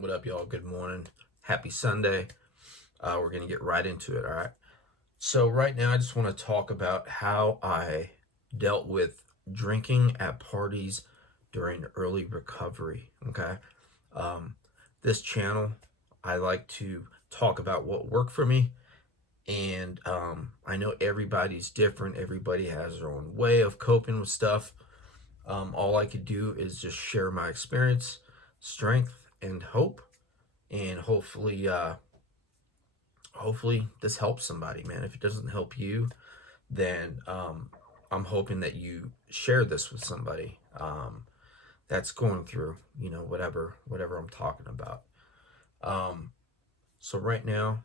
What up, y'all? Good morning. Happy Sunday. We're going to get right into it, all right? So, right now, I just want to talk about how I dealt with drinking at parties during early recovery, okay? Um, this channel, I like to talk about what worked for me, and I know everybody's different. Everybody has their own way of coping with stuff. All I could do is just share my experience, strength, and hope, and hopefully this helps somebody, man. If it doesn't help you, then I'm hoping that you share this with somebody that's going through, whatever I'm talking about. um, so right now,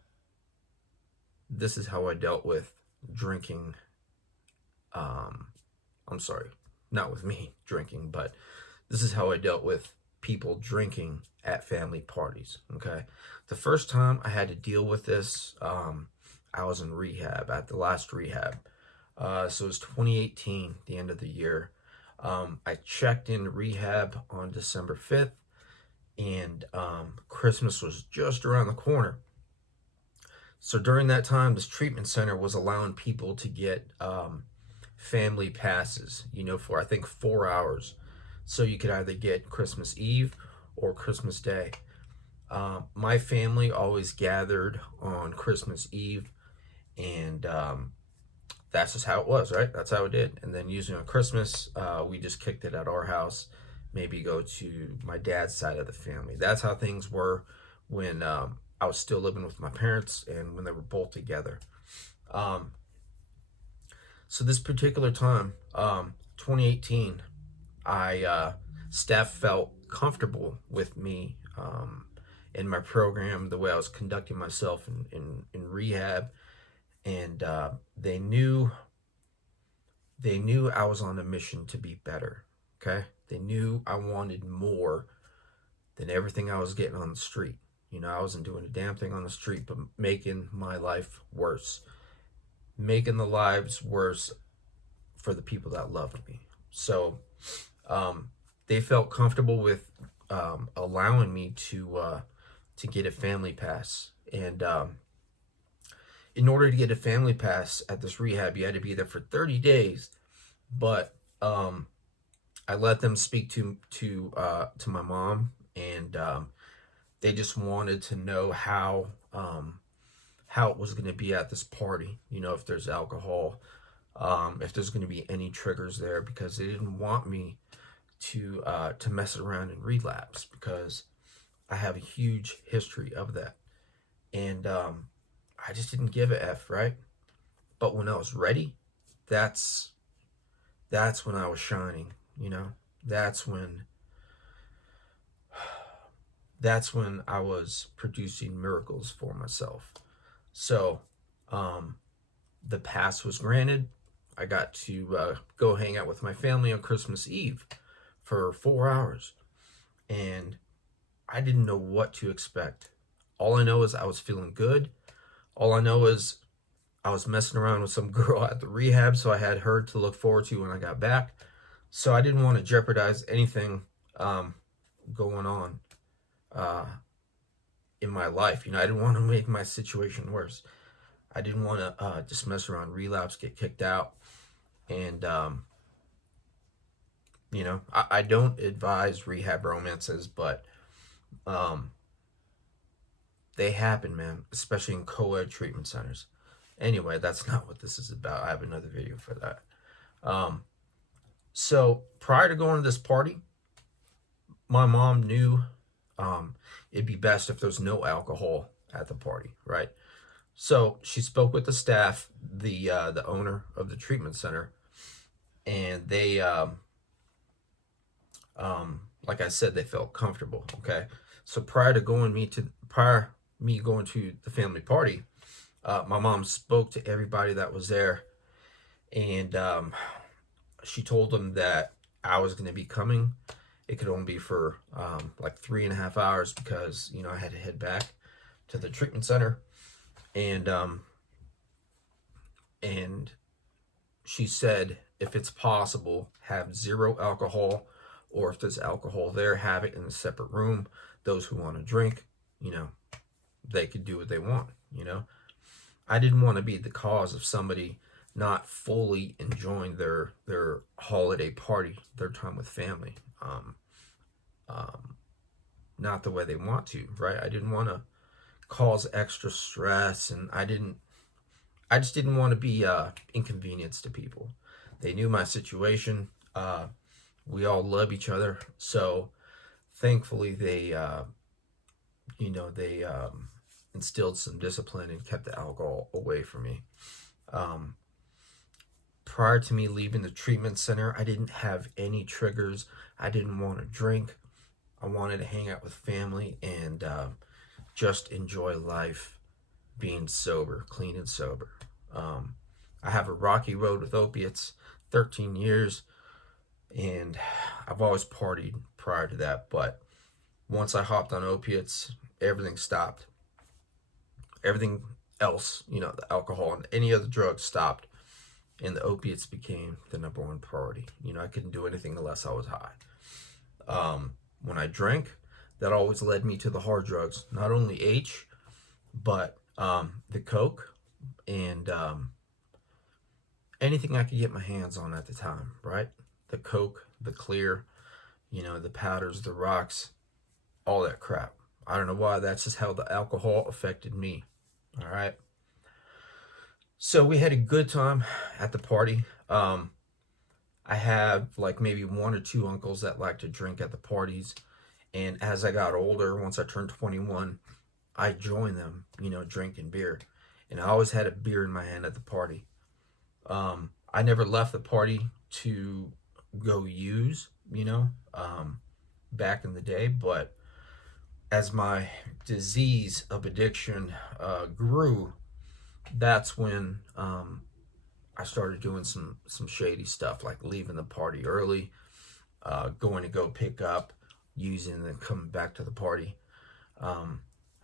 this is how I dealt with drinking. um, I'm sorry, not with me drinking, but this is how I dealt with people drinking at family parties. Okay. The first time I had to deal with this, I was in rehab, at the last rehab. So it was 2018, the end of the year. I checked in rehab on December 5th, and Christmas was just around the corner. So during that time, this treatment center was allowing people to get family passes, for I think 4 hours. So you could either get Christmas Eve or Christmas Day. My family always gathered on Christmas Eve, and that's just how it was, right? That's how it did. And then usually on Christmas, we just kicked it at our house, maybe go to my dad's side of the family. That's how things were when I was still living with my parents and when they were both together. Um, so this particular time, 2018, I staff felt comfortable with me in my program, the way I was conducting myself in rehab, and they knew I was on a mission to be better. Okay, they knew I wanted more than everything I was getting on the street. I wasn't doing a damn thing on the street, but making my life worse, making the lives worse for the people that loved me. So um, they felt comfortable with allowing me to get a family pass. And in order to get a family pass at this rehab, you had to be there for 30 days. But I let them speak to my mom, and they just wanted to know how it was going to be at this party. If there's alcohol, if there's going to be any triggers there, because they didn't want me to mess around and relapse, because I have a huge history of that, and I just didn't give a f, right? But when I was ready, that's that's when I was shining. That's when that's when I was producing miracles for myself. So um, the pass was granted. I got to go hang out with my family on Christmas Eve for 4 hours, and I didn't know what to expect. All I know is I was feeling good. All I know is I was messing around with some girl at the rehab, so I had her to look forward to when I got back. So I didn't want to jeopardize anything um, going on uh, in my life. I didn't want to make my situation worse. I didn't want to just mess around, relapse, get kicked out. And, I don't advise rehab romances, but um, they happen, man, especially in co-ed treatment centers. Anyway, that's not what this is about. I have another video for that. So prior to going to this party, my mom knew it'd be best if there's no alcohol at the party, right? So she spoke with the staff, the owner of the treatment center, and they, like I said, they felt comfortable. Okay, so prior me going to the family party, my mom spoke to everybody that was there, and she told them that I was going to be coming. It could only be for like 3.5 hours, because I had to head back to the treatment center, and and she said, if it's possible, have zero alcohol, or if there's alcohol there, have it in a separate room. those who want to drink, you know, they could do what they want, you know. I didn't want to be the cause of somebody not fully enjoying their holiday party, their time with family, um, not the way they want to, right? I didn't want to cause extra stress, and I just didn't want to be inconvenience to people. They knew my situation. We all love each other, so thankfully they instilled some discipline and kept the alcohol away from me. Um, Prior to me leaving the treatment center, I didn't have any triggers. I didn't want to drink. I wanted to hang out with family and just enjoy life being sober, clean and sober. Um, I have a rocky road with opiates, 13 years, and I've always partied prior to that. But once I hopped on opiates, everything stopped. Everything else, the alcohol and any other drug stopped, and the opiates became the number one priority. I couldn't do anything unless I was high. When I drank, that always led me to the hard drugs, not only H, but the coke and anything I could get my hands on at the time, right? The coke, the clear, the powders, the rocks, all that crap. I don't know why. That's just how the alcohol affected me. All right. So we had a good time at the party. I have like maybe one or two uncles that like to drink at the parties. And as I got older, once I turned 21, I joined them, drinking beer. And I always had a beer in my hand at the party. I never left the party to go use, back in the day. But as my disease of addiction grew, that's when I started doing some shady stuff, like leaving the party early, going to go pick up, using, and then coming back to the party.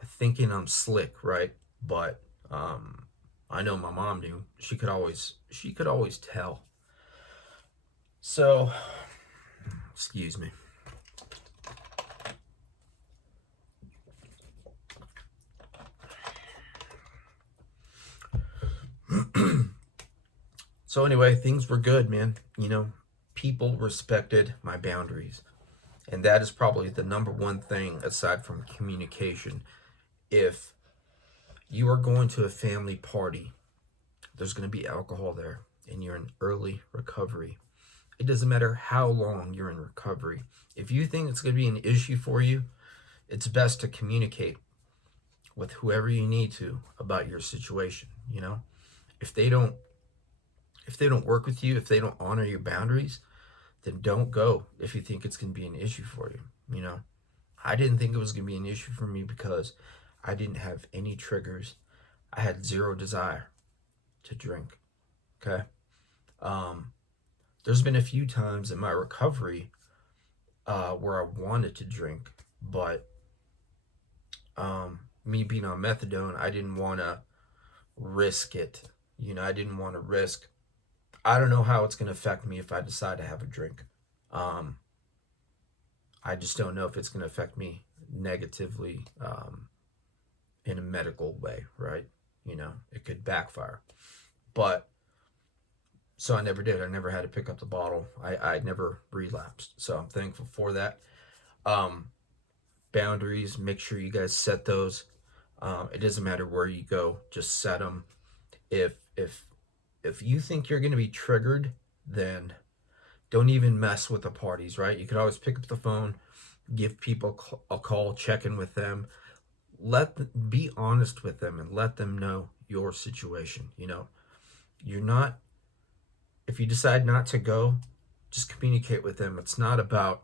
Thinking I'm slick, right? But I know my mom knew. She could always tell. So, excuse me. So anyway, things were good, man. People respected my boundaries. And that is probably the number one thing aside from communication. If you are going to a family party, there's going to be alcohol there, and you're in early recovery. It doesn't matter how long you're in recovery. If you think it's going to be an issue for you, it's best to communicate with whoever you need to about your situation. If they don't work with you, if they don't honor your boundaries, then don't go if you think it's going to be an issue for you. I didn't think it was going to be an issue for me because I didn't have any triggers. I had zero desire to drink. Okay. There's been a few times in my recovery where I wanted to drink, but me being on methadone, I didn't want to risk it. I didn't want to risk. I don't know how it's going to affect me if I decide to have a drink. I just don't know if it's going to affect me negatively in a medical way, right? It could backfire. But, so I never did. I never had to pick up the bottle. I never relapsed. So I'm thankful for that. Boundaries, make sure you guys set those. It doesn't matter where you go, just set them. If you think you're going to be triggered, then don't even mess with the parties, right? You could always pick up the phone, give people a call, check in with them. Be honest with them and let them know your situation. You're not, if you decide not to go, just communicate with them. It's not about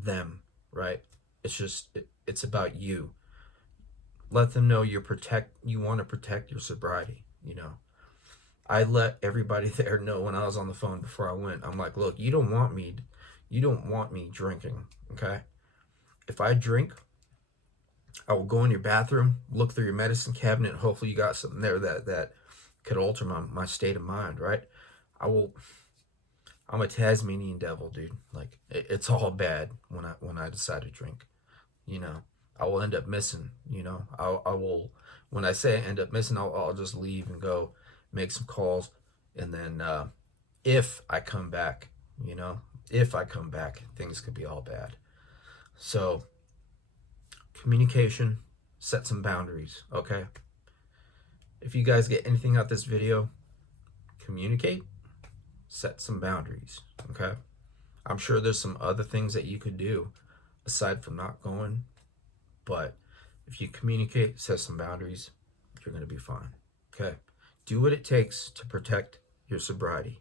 them, right? It's about you. Let them know you want to protect your sobriety. I let everybody there know when I was on the phone before I went. I'm like, look, you don't want me drinking, okay? If I drink, I will go in your bathroom, look through your medicine cabinet, and hopefully you got something there that could alter my state of mind, right? I'm a Tasmanian devil, dude. Like, it's all bad when I decide to drink. I will end up missing, you know. I will, when I say I end up missing, I'll just leave and go make some calls. And then if I come back, you know, if I come back, things could be all bad. So, communication, set some boundaries, okay? If you guys get anything out this video, communicate, set some boundaries, okay? I'm sure there's some other things that you could do aside from not going, but if you communicate, set some boundaries, you're going to be fine, okay? Do what it takes to protect your sobriety,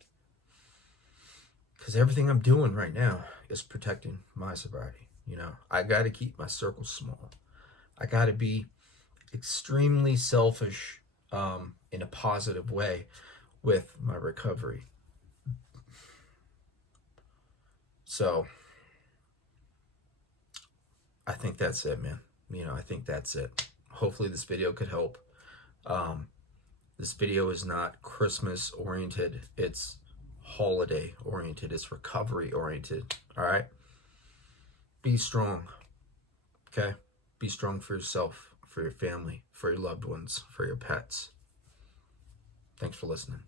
because everything I'm doing right now is protecting my sobriety. You know, I got to keep my circle small. I got to be extremely selfish in a positive way with my recovery. So I think that's it, man. You know, I think that's it. Hopefully this video could help. This video is not Christmas oriented. It's holiday oriented. It's recovery oriented. All right. Be strong. Okay. Be strong for yourself, for your family, for your loved ones, for your pets. Thanks for listening.